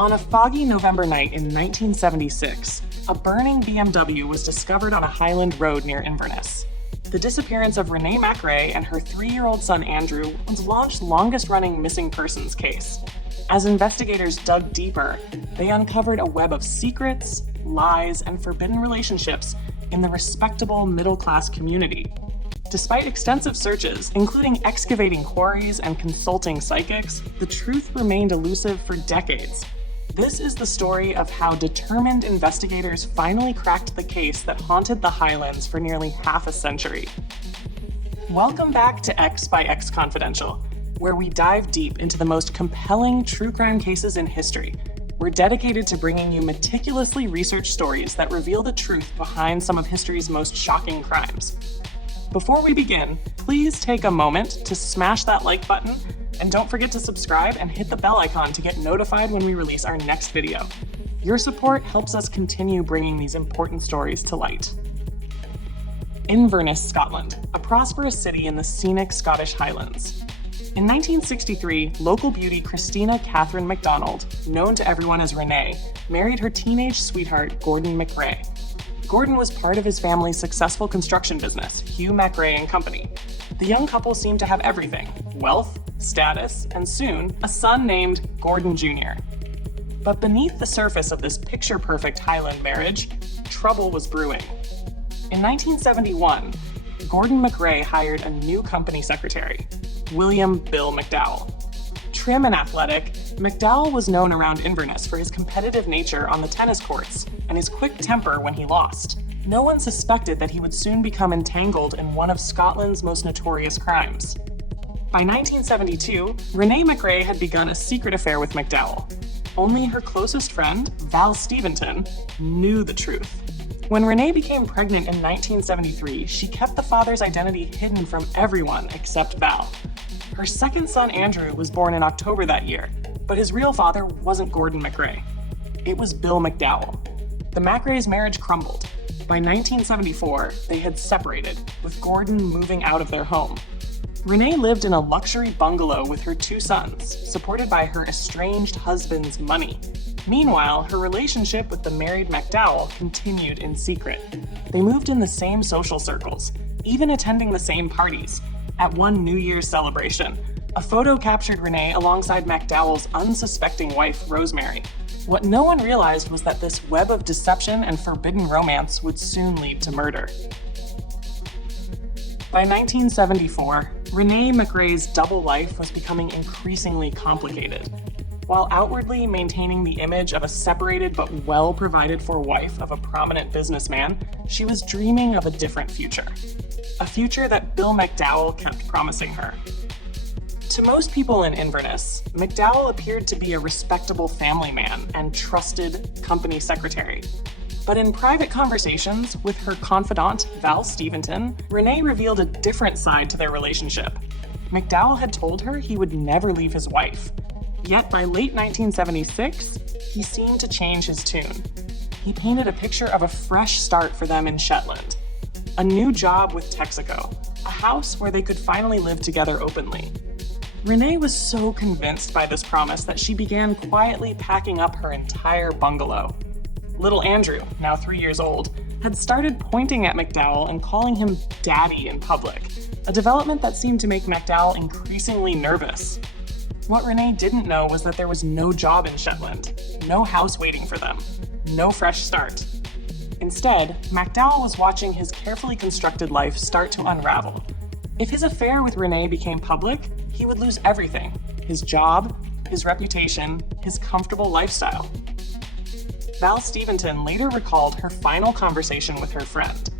On a foggy November night in 1976, a burning BMW was discovered on a Highland road near Inverness. The disappearance of Renee MacRae and her 3-year-old son Andrew was Launch's longest-running missing persons case. As investigators dug deeper, they uncovered a web of secrets, lies, and forbidden relationships in the respectable middle-class community. Despite extensive searches, including excavating quarries and consulting psychics, the truth remained elusive for decades. This is the story of how determined investigators finally cracked the case that haunted the Highlands for nearly half a century. Welcome back to X by X Confidential, where we dive deep into the most compelling true crime cases in history. We're dedicated to bringing you meticulously researched stories that reveal the truth behind some of history's most shocking crimes. Before we begin, please take a moment to smash that like button, and don't forget to subscribe and hit the bell icon to get notified when we release our next video. Your support helps us continue bringing these important stories to light. Inverness, Scotland, a prosperous city in the scenic Scottish Highlands. In 1963, local beauty Christina Catherine MacDonald, known to everyone as Renee, married her teenage sweetheart Gordon MacRae. Gordon was part of his family's successful construction business, Hugh MacRae & Company. The young couple seemed to have everything: wealth, status, and soon, a son named Gordon Jr. But beneath the surface of this picture-perfect Highland marriage, trouble was brewing. In 1971, Gordon MacRae hired a new company secretary, William Bill McDowell. Trim and athletic, McDowell was known around Inverness for his competitive nature on the tennis courts and his quick temper when he lost. No one suspected that he would soon become entangled in one of Scotland's most notorious crimes. By 1972, Renee MacRae had begun a secret affair with McDowell. Only her closest friend, Val Steventon, knew the truth. When Renee became pregnant in 1973, she kept the father's identity hidden from everyone except Val. Her second son, Andrew, was born in October that year, but his real father wasn't Gordon MacRae. It was Bill McDowell. The MacRaes' marriage crumbled. By 1974, they had separated, with Gordon moving out of their home. Renee lived in a luxury bungalow with her 2 sons, supported by her estranged husband's money. Meanwhile, her relationship with the married McDowell continued in secret. They moved in the same social circles, even attending the same parties. At one New Year's celebration, a photo captured Renee alongside McDowell's unsuspecting wife, Rosemary. What no one realized was that this web of deception and forbidden romance would soon lead to murder. By 1974, Renee MacRae's double life was becoming increasingly complicated. While outwardly maintaining the image of a separated but well-provided-for wife of a prominent businessman, she was dreaming of a different future. A future that Bill McDowell kept promising her. To most people in Inverness, McDowell appeared to be a respectable family man and trusted company secretary. But in private conversations with her confidant, Val Steventon, Renee revealed a different side to their relationship. McDowell had told her he would never leave his wife. Yet by late 1976, he seemed to change his tune. He painted a picture of a fresh start for them in Shetland. A new job with Texaco, a house where they could finally live together openly. Renee was so convinced by this promise that she began quietly packing up her entire bungalow. Little Andrew, now 3 years old, had started pointing at McDowell and calling him Daddy in public, a development that seemed to make McDowell increasingly nervous. What Renee didn't know was that there was no job in Shetland, no house waiting for them, no fresh start. Instead, McDowell was watching his carefully constructed life start to unravel. If his affair with Renee became public, he would lose everything: his job, his reputation, his comfortable lifestyle. Val Steventon later recalled her final conversation with her friend.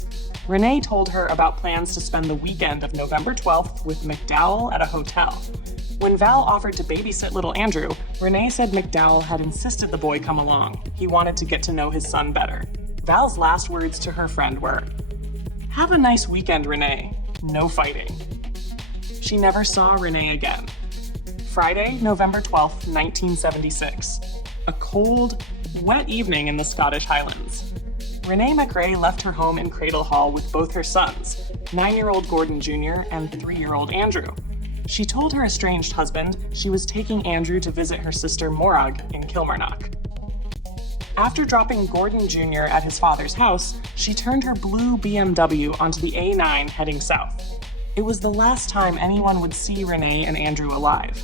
Renee told her about plans to spend the weekend of November 12th with McDowell at a hotel. When Val offered to babysit little Andrew, Renee said McDowell had insisted the boy come along. He wanted to get to know his son better. Val's last words to her friend were, "Have a nice weekend, Renee. No fighting." She never saw Renee again. Friday, November 12th, 1976. A cold, wet evening in the Scottish Highlands. Renee MacRae left her home in Cradle Hall with both her sons, 9-year-old Gordon Jr. and 3-year-old Andrew. She told her estranged husband she was taking Andrew to visit her sister Morag in Kilmarnock. After dropping Gordon Jr. at his father's house, she turned her blue BMW onto the A9 heading south. It was the last time anyone would see Renee and Andrew alive.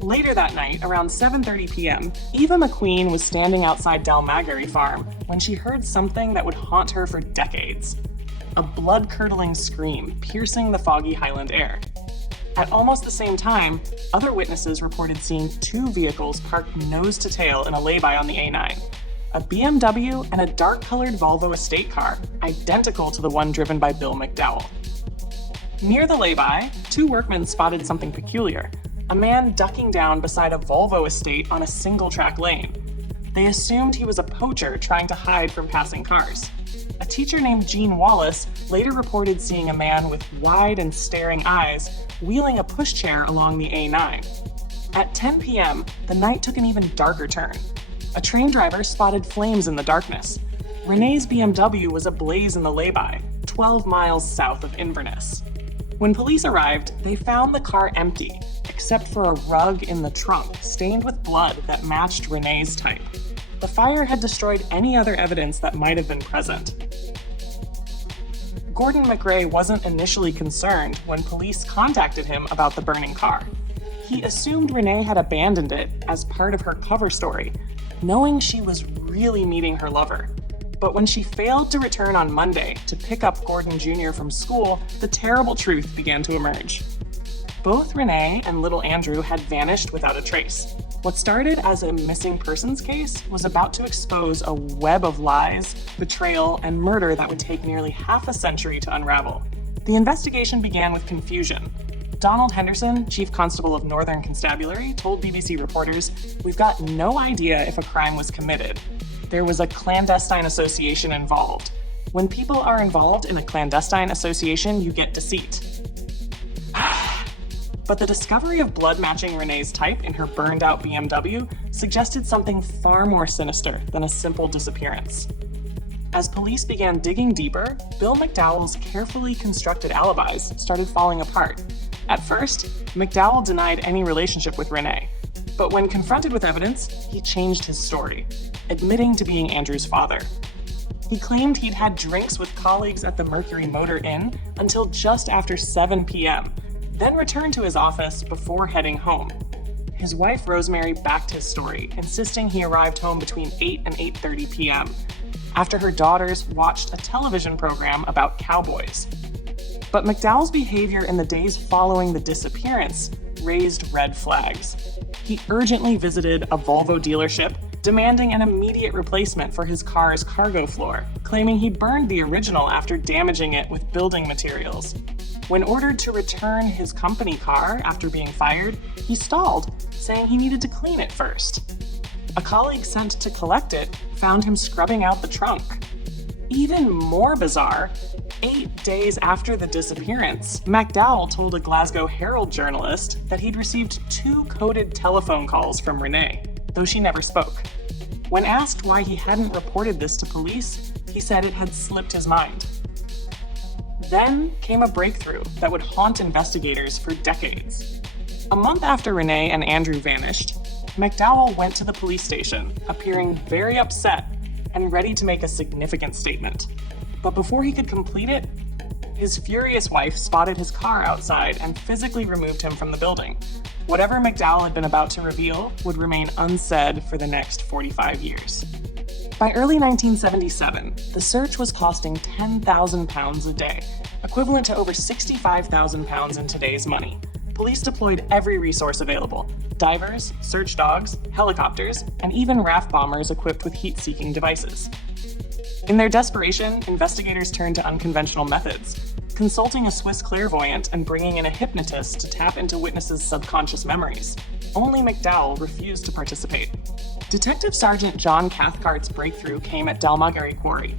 Later that night, around 7:30 p.m., Eva McQueen was standing outside Dalmagary Farm when she heard something that would haunt her for decades. A blood-curdling scream piercing the foggy Highland air. At almost the same time, other witnesses reported seeing two vehicles parked nose to tail in a lay-by on the A9. A BMW and a dark-colored Volvo estate car, identical to the one driven by Bill McDowell. Near the lay-by, two workmen spotted something peculiar: a man ducking down beside a Volvo estate on a single-track lane. They assumed he was a poacher trying to hide from passing cars. A teacher named Jean Wallace later reported seeing a man with wide and staring eyes wheeling a pushchair along the A9. At 10 p.m., the night took an even darker turn. A train driver spotted flames in the darkness. Renee's BMW was ablaze in the lay-by, 12 miles south of Inverness. When police arrived, they found the car empty, except for a rug in the trunk stained with blood that matched Renee's type. The fire had destroyed any other evidence that might have been present. Gordon MacRae wasn't initially concerned when police contacted him about the burning car. He assumed Renee had abandoned it as part of her cover story, knowing she was really meeting her lover. But when she failed to return on Monday to pick up Gordon Jr. from school, the terrible truth began to emerge. Both Renee and little Andrew had vanished without a trace. What started as a missing persons case was about to expose a web of lies, betrayal, and murder that would take nearly half a century to unravel. The investigation began with confusion. Donald Henderson, Chief Constable of Northern Constabulary, told BBC reporters, "We've got no idea if a crime was committed. There was a clandestine association involved. When people are involved in a clandestine association, you get deceit." But the discovery of blood matching Renee's type in her burned-out BMW suggested something far more sinister than a simple disappearance. As police began digging deeper, Bill McDowell's carefully constructed alibis started falling apart. At first, McDowell denied any relationship with Renee, but when confronted with evidence, he changed his story, admitting to being Andrew's father. He claimed he'd had drinks with colleagues at the Mercury Motor Inn until just after 7 p.m., then returned to his office before heading home. His wife Rosemary backed his story, insisting he arrived home between 8 and 8:30 p.m., after her daughters watched a television program about cowboys. But McDowell's behavior in the days following the disappearance raised red flags. He urgently visited a Volvo dealership, demanding an immediate replacement for his car's cargo floor, claiming he burned the original after damaging it with building materials. When ordered to return his company car after being fired, he stalled, saying he needed to clean it first. A colleague sent to collect it found him scrubbing out the trunk. Even more bizarre, 8 days after the disappearance, McDowell told a Glasgow Herald journalist that he'd received 2 coded telephone calls from Renee, though she never spoke. When asked why he hadn't reported this to police, he said it had slipped his mind. Then came a breakthrough that would haunt investigators for decades. A month after Renee and Andrew vanished, McDowell went to the police station, appearing very upset and ready to make a significant statement. But before he could complete it, his furious wife spotted his car outside and physically removed him from the building. Whatever McDowell had been about to reveal would remain unsaid for the next 45 years. By early 1977, the search was costing £10,000 a day, equivalent to over £65,000 in today's money. Police deployed every resource available: divers, search dogs, helicopters, and even RAF bombers equipped with heat-seeking devices. In their desperation, investigators turned to unconventional methods, consulting a Swiss clairvoyant and bringing in a hypnotist to tap into witnesses' subconscious memories. Only McDowell refused to participate. Detective Sergeant John Cathcart's breakthrough came at Dalmagary Quarry.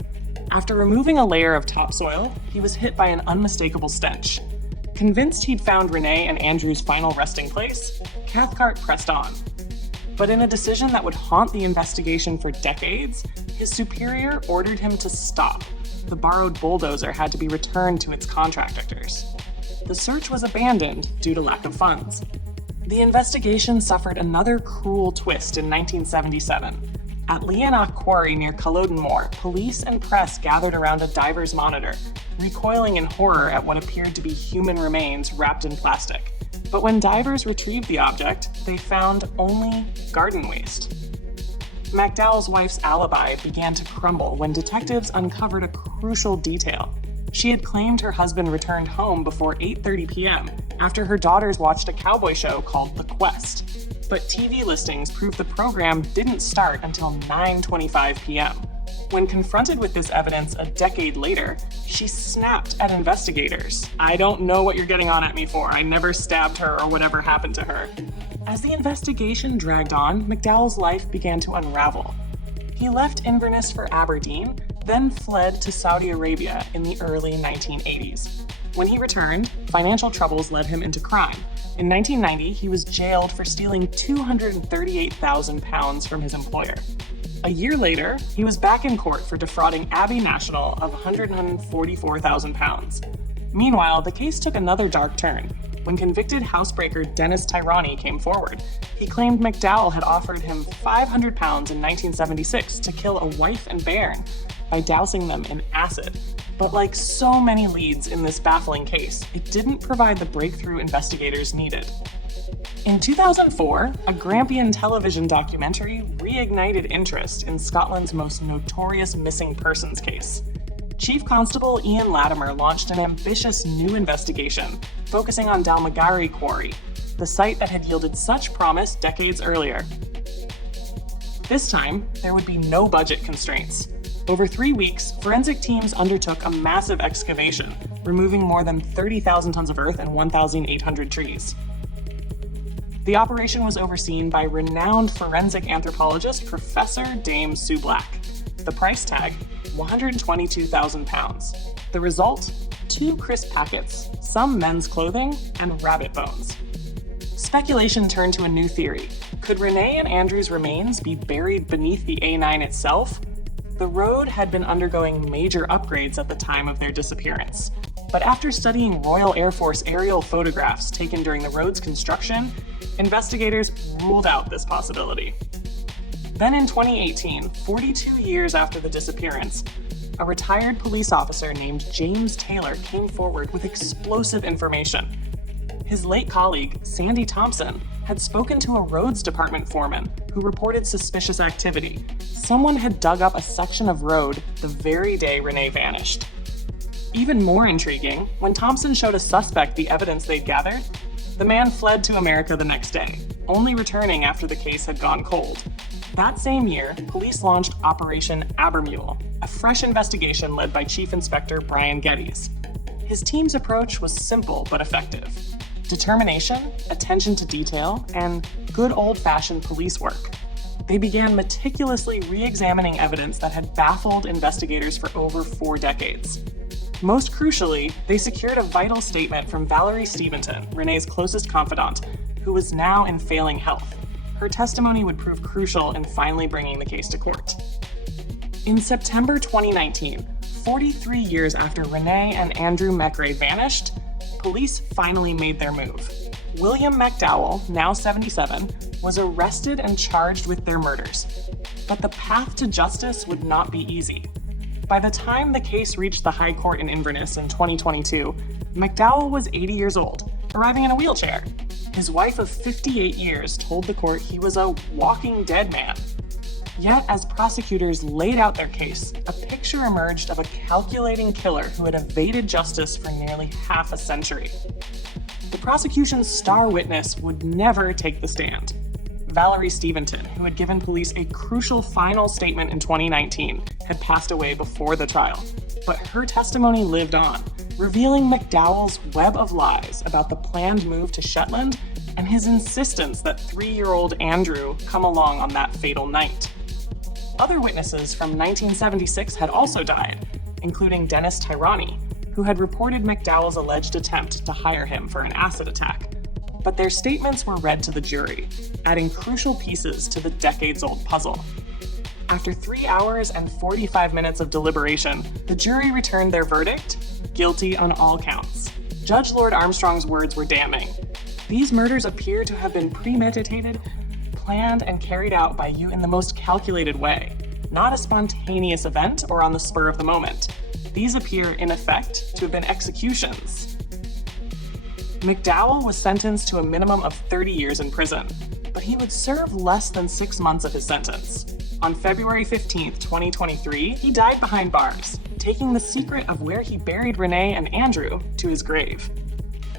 After removing a layer of topsoil, he was hit by an unmistakable stench. Convinced he'd found Renee and Andrew's final resting place, Cathcart pressed on. But in a decision that would haunt the investigation for decades, his superior ordered him to stop. The borrowed bulldozer had to be returned to its contractors. the search was abandoned due to lack of funds. The investigation suffered another cruel twist in 1977. At Leonach Quarry near Culloden Moor, police and press gathered around a diver's monitor, recoiling in horror at what appeared to be human remains wrapped in plastic. But when divers retrieved the object, they found only garden waste. McDowell's wife's alibi began to crumble when detectives uncovered a crucial detail. She had claimed her husband returned home before 8:30 p.m. after her daughters watched a cowboy show called The Quest. But TV listings proved the program didn't start until 9:25 p.m. When confronted with this evidence a decade later, she snapped at investigators. "I don't know what you're getting on at me for. I never stabbed her or whatever happened to her." As the investigation dragged on, McDowell's life began to unravel. He left Inverness for Aberdeen, then fled to Saudi Arabia in the early 1980s. When he returned, financial troubles led him into crime. In 1990, he was jailed for stealing £238,000 from his employer. A year later, he was back in court for defrauding Abbey National of £144,000. Meanwhile, the case took another dark turn. When convicted housebreaker Dennis Tirani came forward, he claimed McDowell had offered him £500 in 1976 to kill a wife and bairn by dousing them in acid. But like so many leads in this baffling case, it didn't provide the breakthrough investigators needed. In 2004, a Grampian television documentary reignited interest in Scotland's most notorious missing persons case. Chief Constable Ian Latimer launched an ambitious new investigation focusing on Dalmagary Quarry, the site that had yielded such promise decades earlier. This time, there would be no budget constraints. Over 3 weeks, forensic teams undertook a massive excavation, removing more than 30,000 tons of earth and 1,800 trees. The operation was overseen by renowned forensic anthropologist Professor Dame Sue Black. The price tag, £122,000. The result? 2 crisp packets, some men's clothing, and rabbit bones. Speculation turned to a new theory. Could Renee and Andrew's remains be buried beneath the A9 itself? The road had been undergoing major upgrades at the time of their disappearance. But after studying Royal Air Force aerial photographs taken during the road's construction, investigators ruled out this possibility. Then in 2018, 42 years after the disappearance, a retired police officer named James Taylor came forward with explosive information. His late colleague, Sandy Thompson, had spoken to a roads department foreman who reported suspicious activity. Someone had dug up a section of road the very day Renee vanished. Even more intriguing, when Thompson showed a suspect the evidence they'd gathered, the man fled to America the next day, only returning after the case had gone cold. That same year, police launched Operation Abermule, a fresh investigation led by Chief Inspector Brian Geddes. His team's approach was simple but effective. Determination, attention to detail, and good old-fashioned police work. They began meticulously re-examining evidence that had baffled investigators for over 4 decades. Most crucially, they secured a vital statement from Valerie Steventon, Renee's closest confidant, who was now in failing health. Her testimony would prove crucial in finally bringing the case to court. In September 2019, 43 years after Renee and Andrew MacRae vanished, police finally made their move. William McDowell, now 77, was arrested and charged with their murders. But the path to justice would not be easy. By the time the case reached the High Court in Inverness in 2022, McDowell was 80 years old, arriving in a wheelchair. His wife of 58 years told the court he was a walking dead man. Yet, as prosecutors laid out their case, a picture emerged of a calculating killer who had evaded justice for nearly half a century. The prosecution's star witness would never take the stand. Valerie Steventon, who had given police a crucial final statement in 2019, had passed away before the trial. But her testimony lived on, revealing McDowell's web of lies about the planned move to Shetland and his insistence that 3-year-old Andrew come along on that fatal night. Other witnesses from 1976 had also died, including Dennis Tirani, who had reported McDowell's alleged attempt to hire him for an acid attack. But their statements were read to the jury, adding crucial pieces to the decades-old puzzle. After 3 hours and 45 minutes of deliberation, the jury returned their verdict, guilty on all counts. Judge Lord Armstrong's words were damning. These murders appear to have been premeditated, planned, and carried out by you in the most calculated way, not a spontaneous event or on the spur of the moment. These appear, in effect, to have been executions. McDowell was sentenced to a minimum of 30 years in prison, but he would serve less than 6 months of his sentence. On February 15, 2023, he died behind bars, taking the secret of where he buried Renee and Andrew to his grave.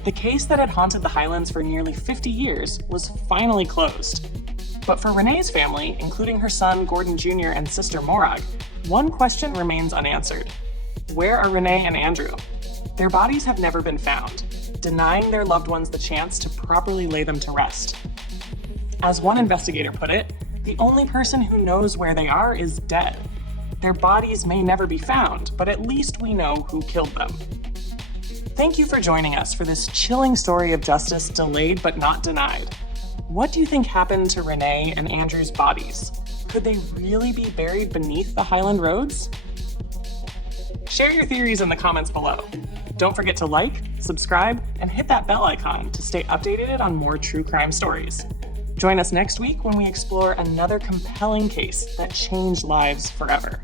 The case that had haunted the Highlands for nearly 50 years was finally closed. But for Renee's family, including her son Gordon Jr. and sister Morag, one question remains unanswered. Where are Renee and Andrew? Their bodies have never been found, denying their loved ones the chance to properly lay them to rest. As one investigator put it, the only person who knows where they are is dead. Their bodies may never be found, but at least we know who killed them. Thank you for joining us for this chilling story of justice delayed but not denied. What do you think happened to Renee and Andrew's bodies? Could they really be buried beneath the Highland roads? Share your theories in the comments below. Don't forget to like, subscribe, and hit that bell icon to stay updated on more true crime stories. Join us next week when we explore another compelling case that changed lives forever.